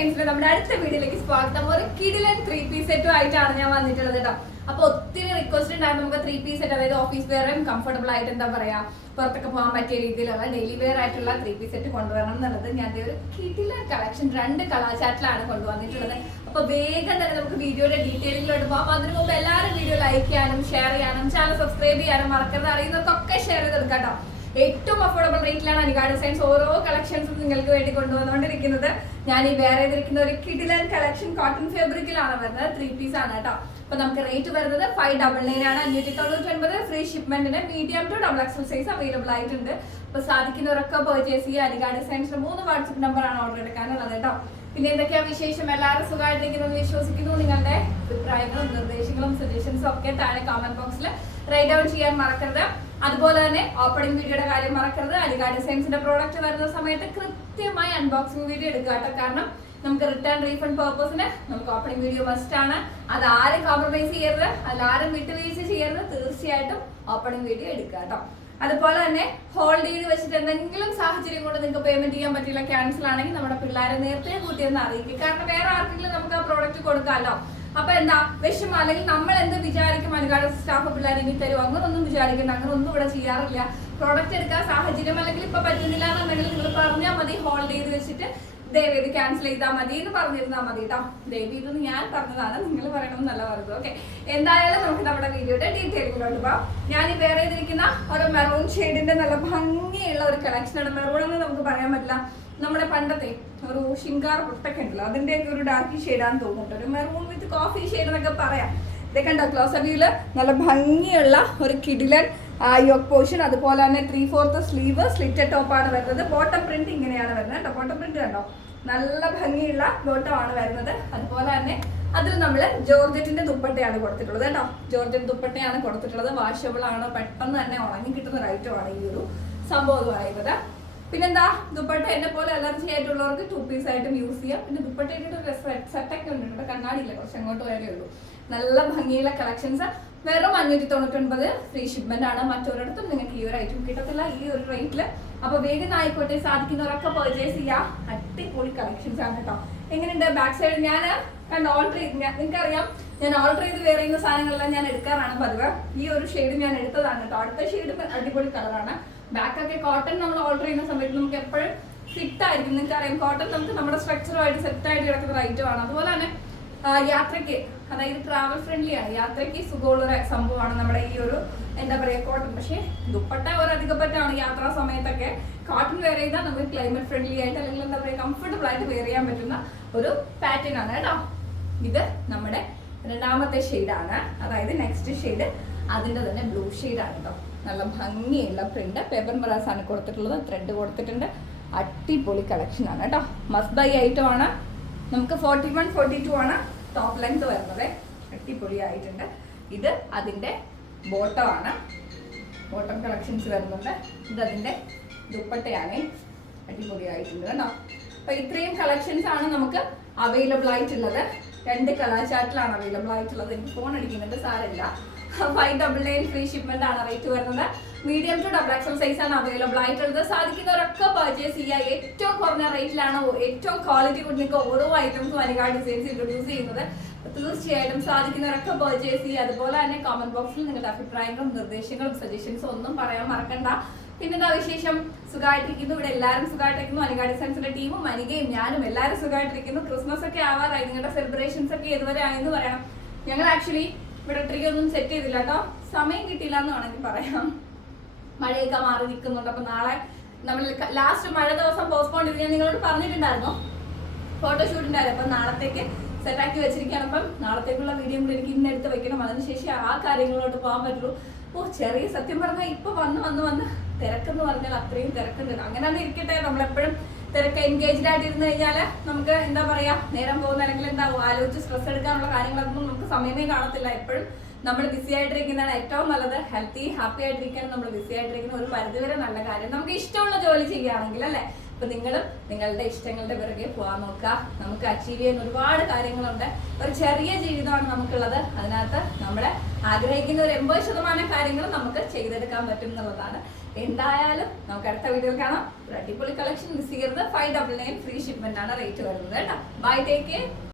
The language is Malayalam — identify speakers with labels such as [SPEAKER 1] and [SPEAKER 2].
[SPEAKER 1] ഡിസൈൻസിൽ നമ്മുടെ അടുത്ത വീഡിയോയിലേക്ക് സ്വാഗതം. ഒരു കിടിലൻ ത്രീ പീസ് സെറ്റും ആയിട്ടാണ് ഞാൻ വന്നിട്ടുള്ളത് കേട്ടോ. അപ്പൊ ഒത്തിരി റിക്വസ്റ്റ് ഉണ്ടായിരുന്നു. നമുക്ക് ത്രീ പീസ് സെറ്റ് അതായത് ഓഫീസ് വെയറും കംഫർട്ടബിൾ ആയിട്ട് എന്താ പറയാ പുറത്തൊക്കെ പോകാൻ പറ്റിയ രീതിയിലുള്ള ഡെയിലി വെയർ ആയിട്ടുള്ള ത്രീ പീസ് സെറ്റ് കൊണ്ടുവരണം എന്നുള്ളത് ഞാൻ ഒരു കിടിലൻ കളക്ഷൻ രണ്ട് കളാചാറ്റിലാണ് കൊണ്ടുവന്നിട്ടുള്ളത്. അപ്പൊ വേഗം തന്നെ നമുക്ക് വീഡിയോയുടെ ഡീറ്റെയിലിലോട്ട് പോകാം. അപ്പൊ അതിന് മുമ്പ് എല്ലാവരും വീഡിയോ ലൈക്ക് ചെയ്യാനും ഷെയർ ചെയ്യാനും ചാനൽ സബ്സ്ക്രൈബ് ചെയ്യാനും മറക്കരുത്. അറിയുന്നതൊക്കെ ഷെയർ ചെയ്തെടുക്കാം കേട്ടോ. ഏറ്റവും അഫോർഡബിൾ റേറ്റിലാണ് അനികാ സയൻസ് ഓരോ കളക്ഷൻസും നിങ്ങൾക്ക് വേണ്ടി കൊണ്ടുവന്നുകൊണ്ടിരിക്കുന്നത്. ഞാൻ ഈ വേറെ ചെയ്തിരിക്കുന്ന ഒരു കിഡിലൻ കളക്ഷൻ കോട്ടൺ ഫാബ്രിക്കിലാണ് വരുന്നത്. ത്രീ പീസ് ആണ് കേട്ടോ. അപ്പൊ നമുക്ക് റേറ്റ് വരുന്നത് ഫൈവ് ഡബിൾ നയൻ ആണ്. അഞ്ഞൂറ്റി തൊണ്ണൂറ്റി ഒൻപത് free ഷിപ്മെന്റിന് medium to double XL size available ആയിട്ടുണ്ട്. അപ്പൊ സാധിക്കുന്നവരൊക്കെ പർച്ചേസ് ചെയ്യുക. അനികാ സയൻസിന് മൂന്ന് വാട്സപ്പ് നമ്പർ ആണ് ഓർഡർ എടുക്കാനുള്ളത് കേട്ടോ. പിന്നെ എന്തൊക്കെയാ വിശേഷം? എല്ലാവരും സുഖമായിട്ടിരിക്കുന്നു വിശ്വസിക്കുന്നു. നിങ്ങളുടെ അഭിപ്രായങ്ങളും നിർദ്ദേശങ്ങളും സജഷൻസും ഒക്കെ താഴെ കമന്റ് ബോക്സിൽ റൈറ്റ് ഡൗൺ ചെയ്യാൻ മറക്കരുത്. അതുപോലെ തന്നെ ഓപ്പണിംഗ് വീഡിയോയുടെ കാര്യം മറക്കരുത്. അലിക സയൻസിന്റെ പ്രോഡക്റ്റ് വരുന്ന സമയത്ത് കൃത്യമായി അൺബോക്സിംഗ് വീഡിയോ എടുക്കുക കേട്ടോ. കാരണം നമുക്ക് റിട്ടേൺ റീഫണ്ട് പർപ്പസിന് നമുക്ക് ഓപ്പണിംഗ് വീഡിയോ മസ്റ്റ് ആണ്. അത് ആരും കോംപ്രമൈസ് ചെയ്യരുത്. അതിൽ ആരും വിട്ടുവീഴ്ച ചെയ്യരുത്. തീർച്ചയായിട്ടും ഓപ്പണിംഗ് വീഡിയോ എടുക്കുക കേട്ടോ. അതുപോലെ തന്നെ ഹോൾഡ് ചെയ്ത് വെച്ചിട്ട് എന്തെങ്കിലും സാഹചര്യം കൊണ്ട് നിങ്ങൾക്ക് പേയ്മെന്റ് ചെയ്യാൻ പറ്റില്ല ക്യാൻസൽ ആണെങ്കിൽ നമ്മുടെ പിള്ളേരെ നേരത്തെ കൂട്ടി ഒന്ന് അറിയിക്കും കാരണം വേറെ ആർക്കെങ്കിലും നമുക്ക് ആ പ്രോഡക്റ്റ് കൊടുക്കാമല്ലോ. അപ്പൊ എന്താ? വിഷമം. അല്ലെങ്കിൽ നമ്മൾ എന്ത് വിചാരിക്കും? അനുകാല സ്റ്റാഫ് പിള്ളേർ ഇനി തരും അങ്ങനെ ഒന്നും വിചാരിക്കണ്ട. അങ്ങനെ ഒന്നും ഇവിടെ ചെയ്യാറില്ല. പ്രോഡക്റ്റ് എടുക്കാൻ സാഹചര്യം അല്ലെങ്കിൽ ഇപ്പൊ പറ്റുന്നില്ല എന്നുണ്ടെങ്കിൽ നിങ്ങൾ പറഞ്ഞാൽ മതി. ഹോൾഡ് ചെയ്ത് വെച്ചിട്ട് ദയവ് ഇത് ക്യാൻസൽ ചെയ്താൽ മതി എന്ന് പറഞ്ഞിരുന്നാൽ മതി കേട്ടോ ദയവ് ഇതൊന്ന് ഞാൻ പറഞ്ഞതാണ്. നിങ്ങൾ പറയണമെന്നല്ല പറഞ്ഞത് ഓക്കെ എന്തായാലും നമുക്ക് നമ്മുടെ വീഡിയോയുടെ ഡീറ്റെയിലിലോട്ട് പോകാം ഞാൻ ഈ വേറെ ചെയ്തിരിക്കുന്ന ഒരു മെറൂൺ ഷെയ്ഡിന്റെ നല്ല ഭംഗിയുള്ള ഒരു കളക്ഷനാണ് മെറൂൺ എന്ന് നമുക്ക് പറയാൻ പറ്റില്ല. നമ്മുടെ പണ്ടത്തെ ഒരു ഷിങ്കാർ പൊട്ടൊക്കെ ഉണ്ടല്ലോ. അതിന്റെയൊക്കെ ഒരു ഡാർക്ക് ഷെയ്ഡാന്ന് തോന്നുന്നുണ്ട്. ഒരു മെറൂൺ വിത്ത് കോഫി ഷെയ്ഡ് എന്നൊക്കെ പറയാം. ഇതൊക്കെ ഉണ്ടോ ക്ലോസ് വ്യൂൽ നല്ല ഭംഗിയുള്ള ഒരു കിടിലൻ യോക്ക് പോർഷൻ അതുപോലെ തന്നെ ത്രീ ഫോർത്ത് സ്ലീവ് സ്ലിറ്റഡ് ടോപ്പാണ് വരുന്നത്. ബോട്ടം പ്രിന്റ് ഇങ്ങനെയാണ് വരുന്നത് കേട്ടോ. ബോട്ടം പ്രിന്റ് കണ്ടോ? നല്ല ഭംഗിയുള്ള ബോട്ടം ആണ് വരുന്നത്. അതുപോലെ തന്നെ അതിൽ നമ്മൾ ജോർജറ്റിന്റെ ദുപ്പട്ടയാണ് കൊടുത്തിട്ടുള്ളത് കേട്ടോ. ജോർജറ്റ് ദുപ്പട്ടയാണ് കൊടുത്തിട്ടുള്ളത്. വാഷബിൾ ആണ്? പെട്ടെന്ന് തന്നെ ഉണങ്ങി കിട്ടുന്ന ആണ് ഈ ഒരു സംഭവം എന്ന് പറയുന്നത്. പിന്നെന്താ? ദുപ്പട്ട എന്നെ പോലെ അലർജി ആയിട്ടുള്ളവർക്ക് ടു പീസ് ആയിട്ടും യൂസ് ചെയ്യാം. പിന്നെ ദുപ്പട്ട ഒരു സെറ്റൊക്കെ ഉണ്ട് കണ്ണാടിയില്ല? കുറച്ച് അങ്ങോട്ട് വരെ ഉള്ളൂ. നല്ല ഭംഗിയുള്ള കളക്ഷൻസ് വെറും അഞ്ഞൂറ്റി തൊണ്ണൂറ്റൊൻപത് ഫ്രീ ഷിപ്മെന്റ് ആണ്. മറ്റൊരിടത്തും നിങ്ങൾക്ക് ഈ ഒരു ഐറ്റം കിട്ടത്തില്ല. ഈ ഒരു റേറ്റിൽ അപ്പൊ വേഗം ആയിക്കോട്ടെ സാധിക്കുന്നവരൊക്കെ പർച്ചേസ് ചെയ്യാം. അടിപൊളി കളക്ഷൻസ് ആണ് കേട്ടോ എങ്ങനെയുണ്ട്? ബാക്ക് സൈഡ് ഞാൻ കണ്ട് ഓൾട്ടർ ചെയ്ത് നിങ്ങൾക്ക് അറിയാം ഞാൻ ഓൾട്ടർ ചെയ്ത് വേറെ സാധനങ്ങളെല്ലാം ഞാൻ എടുക്കാറാണ് പതിവ്. ഈ ഒരു ഷെയ്ഡ് ഞാൻ എടുത്തതാണ് കേട്ടോ അടുത്ത ഷെയ്ഡ് അടിപൊളി കളറാണ് ബാക്കൊക്കെ കോട്ടൺ നമ്മൾ ഓൾട്ടർ ചെയ്യുന്ന സമയത്ത് നമുക്ക് എപ്പോഴും ഫിറ്റ് ആയിരിക്കും. നിങ്ങൾക്ക് അറിയാം കോട്ടൺ നമുക്ക് നമ്മുടെ സ്ട്രക്ചറുമായിട്ട് സെറ്റ് ആയിട്ട് കിടക്കുന്ന ഒരു ഐറ്റമാണ് അതുപോലെ തന്നെ യാത്രയ്ക്ക് അതായത് ട്രാവൽ ഫ്രണ്ട്ലി ആണ്. യാത്രയ്ക്ക് സുഖമുള്ള ഒരു സംഭവമാണ് നമ്മുടെ ഈ ഒരു എന്താ പറയുക കോട്ടൺ. പക്ഷേ ദുപ്പട്ട ഒരു അധികപ്പറ്റാണ് യാത്രാ സമയത്തൊക്കെ. കോട്ടൺ വെയർ ചെയ്താൽ നമുക്ക് ക്ലൈമറ്റ് ഫ്രണ്ട്ലി ആയിട്ട് അല്ലെങ്കിൽ എന്താ പറയുക കംഫർട്ടബിൾ ആയിട്ട് വെയർ ചെയ്യാൻ പറ്റുന്ന ഒരു പാറ്റേൺ ആണ് കേട്ടോ. ഇത് നമ്മുടെ രണ്ടാമത്തെ ഷെയ്ഡാണ് അതായത് നെക്സ്റ്റ് ഷെയ്ഡ് അതിന്റെ തന്നെ ബ്ലൂ ഷെയ്ഡാണ് കേട്ടോ. നല്ല ഭംഗിയുള്ള പ്രിന്റ് പേപ്പർ മറാസ് ആണ് കൊടുത്തിട്ടുള്ളത്. ത്രെഡ് കൊടുത്തിട്ടുണ്ട്. അടിപൊളി കളക്ഷൻ ആണ് കേട്ടോ. മസ്റ്റ് ബൈ ഐറ്റം ആണ്. നമുക്ക് ഫോർട്ടി വൺ ഫോർട്ടി ടു ആണ്. ടോപ്പ് ലെങ്ത് വരുന്നത് അടിപൊളി ആയിട്ടുണ്ട് ഇത് അതിന്റെ ബോട്ടം ആണ്. ബോട്ടം കളക്ഷൻസ് വരുന്നുണ്ട്. ഇത് അതിന്റെ ദുപ്പട്ടയാണ് അടിപൊളി ആയിട്ടുണ്ട് കേട്ടോ. അപ്പൊ ഇത്രയും കളക്ഷൻസ് ആണ് നമുക്ക് അവൈലബിൾ ആയിട്ടുള്ളത്. രണ്ട് കലാശാറ്റിലാണ് അവൈലബിൾ ആയിട്ടുള്ളത്. എനിക്ക് ഫോൺ അടിക്കുന്നുണ്ട് സാരമില്ല. Five double nine free shipment ആണ് റേറ്റ് വരുന്നത്. Medium to double XL size ആണ് അവൈലബിൾ ആയിട്ടുള്ളത്. സാധിക്കുന്നവരൊക്കെ പർച്ചേസ് ചെയ്യുക. ഏറ്റവും കുറഞ്ഞ റേറ്റിലാണ് ഏറ്റവും ക്വാളിറ്റി കൊണ്ട് നിങ്ങൾക്ക് ഓരോ ഐറ്റംസും അനികാ ഡിസൈൻസ് ഇൻട്രൊഡ്യൂസ് ചെയ്യുന്നത്. തീർച്ചയായിട്ടും സാധിക്കുന്നവരൊക്കെ പർച്ചേസ് ചെയ്യുക. അതുപോലെ തന്നെ കമന്റ് ബോക്സിൽ നിങ്ങളുടെ അഭിപ്രായങ്ങളും നിർദ്ദേശങ്ങളും സജഷൻസും ഒന്നും പറയാൻ മറക്കണ്ട. പിന്നെന്താ വിശേഷം? സുഖമായിട്ടിരിക്കുന്നു. ഇവിടെ എല്ലാവരും സുഖമായിട്ടിരിക്കുന്നു. അനികാ ഡിസൈൻസിന്റെ ടീമും അനികയും ഞാനും എല്ലാവരും സുഖമായിട്ടിരിക്കുന്നു. ക്രിസ്മസ് ഒക്കെ ആവാറായി. നിങ്ങളുടെ സെലിബ്രേഷൻസ് ഒക്കെ ഇതുവരെ ആയെന്ന് പറയണം. ഞങ്ങൾ ആക്ച്വലി ഇവിടെ ട്രീ ഒന്നും സെറ്റ് ചെയ്തില്ല കേട്ടോ സമയം കിട്ടിയില്ല എന്ന് വേണമെങ്കിൽ പറയാം. മഴയൊക്കെ മാറി നിൽക്കുന്നുണ്ട്. അപ്പൊ നാളെ നമ്മൾ ലാസ്റ്റ് മഴ ദിവസം പോസ്റ്റ്പോൺ ചെയ്ത്. ഞാൻ നിങ്ങളോട് പറഞ്ഞിട്ടുണ്ടായിരുന്നു. ഫോട്ടോഷൂട്ടിന്റെ അപ്പൊ നാളത്തേക്ക് സെറ്റാക്കി വെച്ചിരിക്കുകയാണ്. അപ്പം നാളത്തേക്കുള്ള വീഡിയോ കൂടി എനിക്ക് ഇന്ന് എടുത്ത് വെക്കണം. അതിനുശേഷം ആ കാര്യങ്ങളോട്ട് പോകാൻ പറ്റുള്ളൂ. ഓ ചെറിയ സത്യം പറഞ്ഞാൽ ഇപ്പൊ വന്ന് വന്ന് വന്ന് തിരക്കെന്ന് പറഞ്ഞാൽ അത്രയും തിരക്കുണ്ട്. അങ്ങനെ തന്നെ ഇരിക്കട്ടെ. നമ്മളെപ്പോഴും തിരക്ക് എൻഗേജ്ഡ് ആയിട്ട് ഇരുന്ന് കഴിഞ്ഞാൽ നമുക്ക് എന്താ പറയാ നേരം പോകുന്ന അല്ലെങ്കിൽ എന്താ ആലോചിച്ച് സ്ട്രെസ് എടുക്കാനുള്ള കാര്യങ്ങളൊന്നും നമുക്ക് സമയമേ കാണത്തില്ല. എപ്പോഴും നമ്മൾ ബിസി ആയിട്ടിരിക്കുന്നതാണ് ഏറ്റവും നല്ലത്. ഹെൽത്തി ഹാപ്പി ആയിട്ടിരിക്കാൻ നമ്മൾ ബിസി ആയിട്ടിരിക്കുന്ന ഒരു പരിധിവരെ നല്ല കാര്യം. നമുക്ക് ഇഷ്ടമുള്ള ജോലി ചെയ്യുകയാണെങ്കിൽ അല്ലേ? അപ്പൊ നിങ്ങളും നിങ്ങളുടെ ഇഷ്ടങ്ങളുടെ പിറകെ പോകാൻ നോക്കുക. നമുക്ക് അച്ചീവ് ചെയ്യുന്ന ഒരുപാട് കാര്യങ്ങളുണ്ട്. ഒരു ചെറിയ ജീവിതമാണ് നമുക്കുള്ളത്. അതിനകത്ത് നമ്മുടെ ആഗ്രഹിക്കുന്ന ഒരു എൺപത് ശതമാനം കാര്യങ്ങൾ നമുക്ക് ചെയ്തെടുക്കാൻ പറ്റും എന്നുള്ളതാണ്. എന്തായാലും നമുക്ക് അടുത്ത വീഡിയോ കാണാം. അടിപൊളി കളക്ഷൻ മിസ് ചെയ്യരുത് five double nine free shipment ആണ് റേറ്റ് വരുന്നത് കേട്ടോ. Bye take